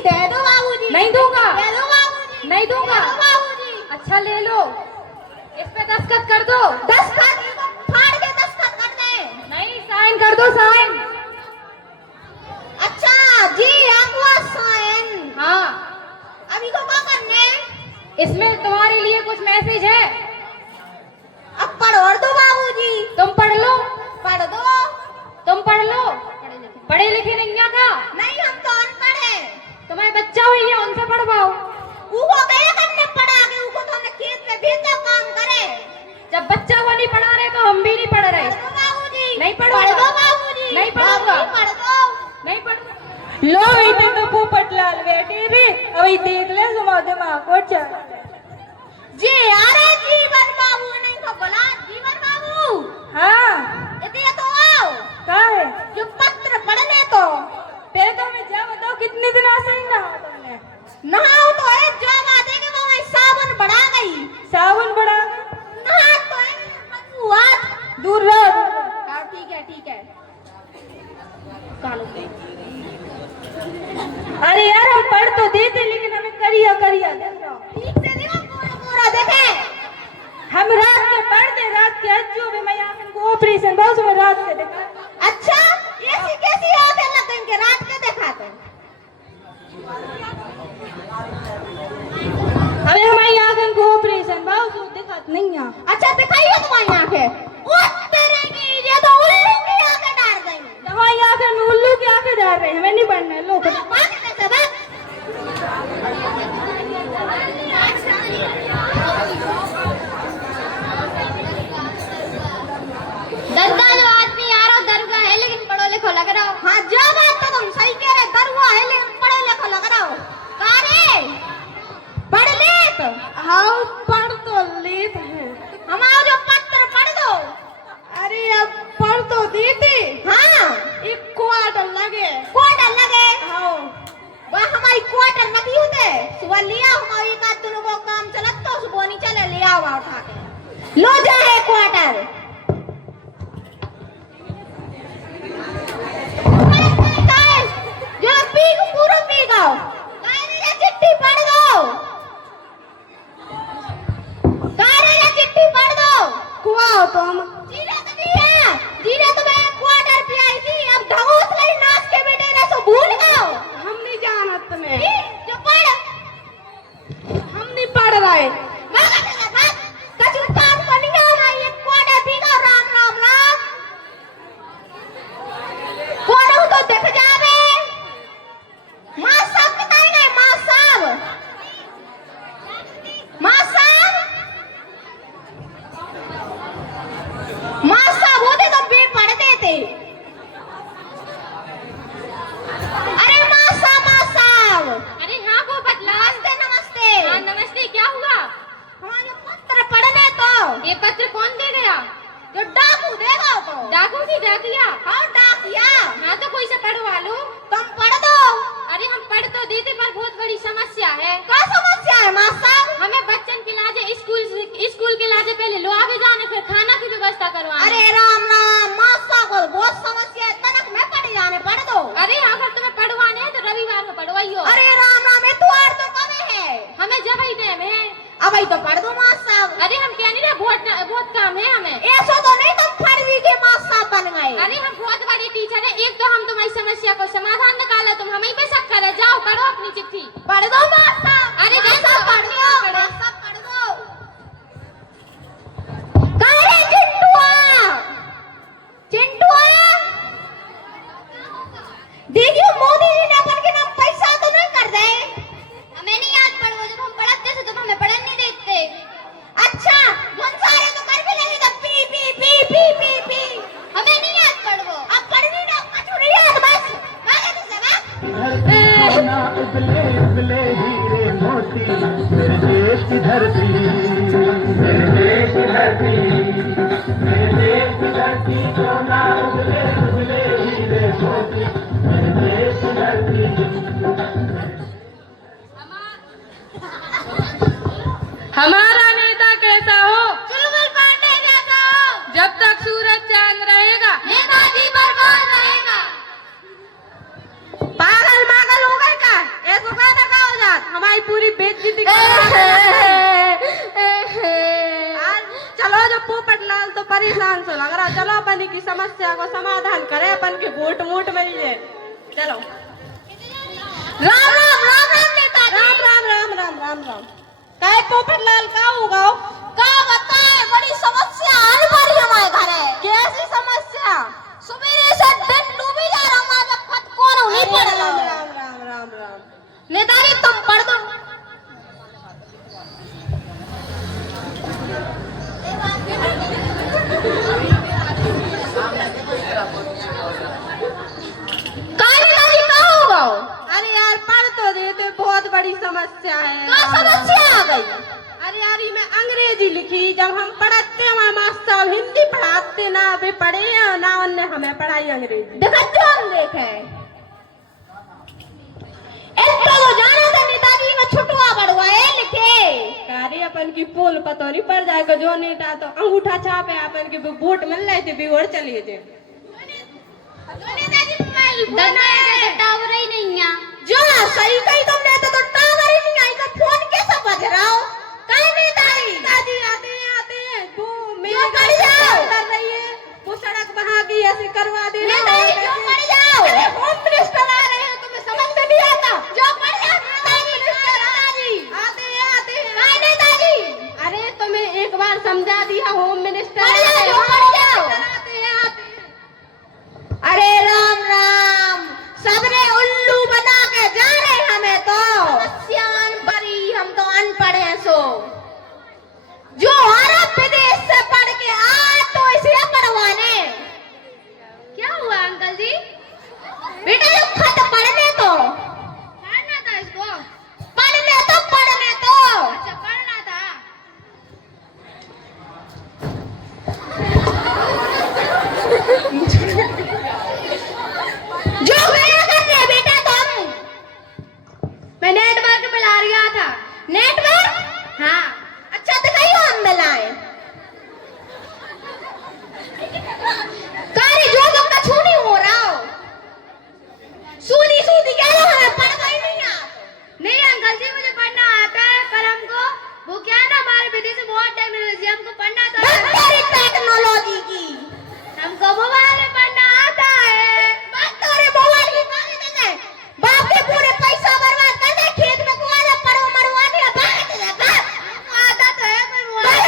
दे दो बाबूजी। नहीं दूंगा। दे दो बाबूजी। नहीं दूंगा। दे दो बाबूजी। अच्छा ले लो, इस पे दस्तखत कर दो। दस्तखत फाड़ के दस्तखत कर दे। नहीं, साइन कर दो, साइन। अच्छा जी, आपका साइन। हाँ। अभी को क्या करने? इसमें तुम्हारे लिए कुछ मैसेज है। अब पढ़ो दो बाबूजी। तुम पढ़ लो। पढ़ दो। तुम पढ़ लो। पढ़े लिखे नहीं है का? नहीं, हम तो अनपढ़ हैं। तुम्हारे बच्चा हुई है, उनसे पढ़वाओ। उको गए करने पढ़ा के, उको तो हमने खेत में भी तो काम करे। जब बच्चा को नहीं पढ़ा रहे तो हम भी नहीं पढ़ रहे। पढ़ दो बाबूजी। नहीं पढ़ूंगा। पढ़ दो बाबूजी। नहीं पढ़ूंगा। पढ़ दो। नहीं पढ़ूंगा। लो इतने तो पोपटलाल बेटे भी अभी देख ले समाधे माँ को चल जी अरे जीवन बाबू नहीं तो बोला जीवन बाबू। हाँ इतने तो आओ का है जो पत्र पढ़ने तो पहले तो हमें जा बताओ कितने दिन से ही नहा तुमने नहाओ तो है जो बात है कि वो मैं साबुन बढ़ा गई। साबुन बढ़ा नहा तो है बदबू हाथ दूर रहो हाँ ठीक है ठीक है। कालो पे अरे यार हम पढ़ तो देते लेकिन हमें करिया करिया देख रहा ठीक से देखो पूरा पूरा देखे। हम रात के पढ़ दे रात के अच्छो भी मैं आंखन को ऑपरेशन बहुत में रात के देखा। अच्छा ऐसी कैसी आंखें लग गई कि रात के दिखाते। अरे हमारी आंखन को ऑपरेशन बहुत दिखा नहीं है। अच्छा दिखाइए तुम्हारी आंखें। उस तेरे की ये तो उल्लू की आंखें डाल गई। हमारी आंखें में उल्लू की आंखें डाल रहे हमें नहीं पढ़ना लोग बात कैसे बात। दरगाह जो आदमी आ रहा दरगाह है लेकिन पढ़ो लिखो लग रहा हो। हाँ जो बात तो तुम सही कह रहे दरुआ है लेकिन पढ़े लिखो लग रहा हो। कारे पढ़ ले तो हाँ पढ़ तो लेत है। हमारा जो पत्र पढ़ दो। अरे अब पढ़ तो देते हाँ एक क्वार्टर लगे क्वार्टर लगे। हाँ वह हमारी क्वार्टर नहीं होते सुबह लिया हमारी का दोनों को काम चलत तो सुबह नहीं चले लिया हुआ उठा के लो जाए क्वार्टर। जो पी पूरा पी गो कारे चिट्ठी पढ़ दो। कारे चिट्ठी पढ़ दो। कुआ तो हम जीरा तो नहीं है। जीरा तो मैं क्वार्टर पे आई थी अब ढगोस लाई नाच के बेटे ने सो भूल गए। हम नहीं जानत तुम्हें जो पढ़ हम नहीं पढ़ रहे कछु काम को नहीं आ रहा ये क्वार्टर पी गो राम राम राम। कौन हो तो देख जावे। मां साहब बताए गए मां साहब। मां साहब मां साहब होते तो बे पढ़ देते। अरे मां साहब। अरे हाँ वो बदला। नमस्ते नमस्ते। हाँ नमस्ते, क्या हुआ? हमारे पत्र पढ़ने तो ये पत्र कौन दे गया? जो डाकू देगा तो डाकू की डाकिया? हाँ डाकिया। हाँ तो कोई से पढ़वा लो। तुम पढ़ दो। अरे हम पढ़ तो देते पर बहुत बड़ी समस्या है। क्या समस्या है मां साहब? हमें बच्चन के लाजे स्कूल के लाजे पहले लो आगे जाने फिर खाना की व्यवस्था करवाना। अरे राम राम मां साहब को बहुत समस्या है तनक में पढ़ जाने पढ़ दो। अरे अगर तुम्हें पढ़वाने हैं तो रविवार को पढ़वाइयो। अरे राम राम इतवार तो कब है? हमें जब ही टाइम है। अब ही तो पढ़ दो मां साहब। अरे हम क्या नहीं रहे, बहुत काम है हमें। ऐसा तो नहीं तुम फर्जी के मां साहब बन गए। अरे हम बहुत बड़े टीचर है। एक तो हम तुम्हारी समस्या को समाधान निकाला, तुम हमें पे शक करे। जाओ पढ़ो अपनी चिट्ठी। पढ़ दो मां साहब। अरे मां देखो, साहब पढ़ दो। पढ़ो। मां साहब पढ़ दो। काहे चिंटुआ चिंटुआ देखियो मोदी जी ने अपन के नाम पैसा तो नहीं कर दे। हमें नहीं याद पढ़ो, जब हम पढ़ते थे तो हमें पढ़ने नहीं देते। अच्छा सारे तो कर भी लेंगे तो P P P P P P हमें नहीं याद पढ़ो। अब पढ़नी ना कुछ नहीं याद बस काहे तो सब सोना उबले उबले हीरे मोती मेरे देश की धरती मेरे देश की धरती मेरे देश की धरती सोना उबले उबले हीरे मोती मेरे देश की धरती। हमारा नेता कैसा हो? चुलबुल पांडे जैसा हो। जब तक सूरज चांद रहेगा नेताजी बर्बाद रहेगा। पागल पागल हो गए का ऐसा गाना गाओ जात हमारी पूरी बेइज्जती चलो जो पोपट लाल तो परेशान से लग रहा, चलो अपन की समस्या को समाधान करे, अपन के वोट मोट मिल जाए। चलो राम राम राम राम नेताजी। राम राम राम राम राम राम। काय पोपट लाल का होगा? का बताए, बड़ी समस्या आन पड़ी हमारे घर है। कैसी समस्या? सुबह से दिन डूबी जा रहा, हमारे खत कौन नहीं पड़ रहा। राम राम राम राम राम। नेताजी तुम पढ़ दो। नेताजी का होगा? अरे यार पढ़ तो देते, बहुत बड़ी समस्या है। क्या समस्या आ गई? अरे यार ये मैं अंग्रेजी लिखी, जब हम पढ़ते हमारे मास्टर हिंदी पढ़ाते ना, वे पढ़े ना उनने हमें पढ़ाई अंग्रेजी। देखा जो हम देखे तो जाना था नेताजी में छुटवा बढ़वाए लिखे। कार्य अपन की पोल पतो नहीं पड़ जाएगा, जो नेता तो अंगूठा छापे अपन के वोट मिल रहे थे भी और चलिए थे। नेताजी मोबाइल फोन आया तो टावर ही नहीं है। जो सही कही तुमने, तो टावर ही नहीं आई, तो फोन कैसे बज रहा हो? कहीं नेताजी नेताजी आते हैं वो मेरे जो कर जाओ। कर रही है, वो सड़क बहा के ऐसे करवा दे रहे नेताजी जो कर जाओ। होम मिनिस्टर आ रहे हैं, तुम्हें समझ में नहीं आता? जो कर जाओ नेताजी। आते हैं कहीं नेताजी अरे तुम्हें एक बार समझा दिया, होम मिनिस्टर कर जाओ, जो कर जाओ। अरे राम राम, सबने उल्लू बना के जा रहे हमें तो। समस्यान परी, हम तो अनपढ़ हैं सो। जो अरब विदेश से पढ़ के आए तो इसे पढ़वाने। क्या हुआ अंकल जी? बेटा जो खत पढ़ने तो पढ़ना था इसको। पढ़ने तो अच्छा पढ़ना था। जो गया करने बेटा तुम। मैं नेटवर्क मिला रहा था। नेटवर्क हाँ अच्छा दिखाइयो, हम मिलाए कार्य जो तुमका छूनी हो रहा हो। सूदी सूदी कह रहा, हमें पढ़ना ही नहीं आता। नहीं अंकल जी मुझे पढ़ना आता है, पर हमको वो क्या ना हमारे विदेश में बहुत टेक्नोलॉजी, हमको पढ़ना तो बस तेरी टेक्नोलॉजी की। हमको मोबाइल में पढ़ना आता है। बस तेरे मोबाइल की बात देते, बाप के पूरे पैसा बर्बाद कर दे, खेत में कुआं पड़ो मरवाने भाग दे। हमको आता तो है पर मोबाइल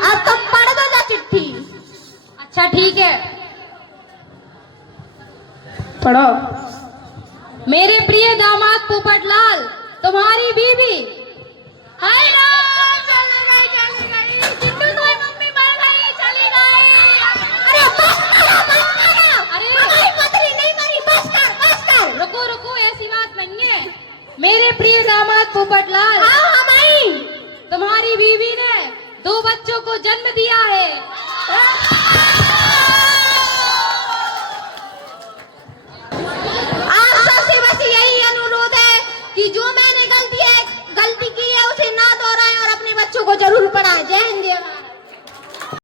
अब तुम पढ़ दो जा चिट्ठी। अच्छा ठीक है, पढ़ो। मेरे प्रिय दामाद पोपटलाल, तुम्हारी बीवी। हाय राम, चली गई। चिट्टू तुम्हारी मम्मी मर गई, चली गई। अरे बस करो। अरे हमारी पत्नी नहीं मरी, बस कर। रुको, ऐसी बात नहीं है। मेरे प्रिय दामाद पोपटलाल, हाँ हम आई। तुम्हारी बीवी ने 2 बच्चों को जन्म दिया है।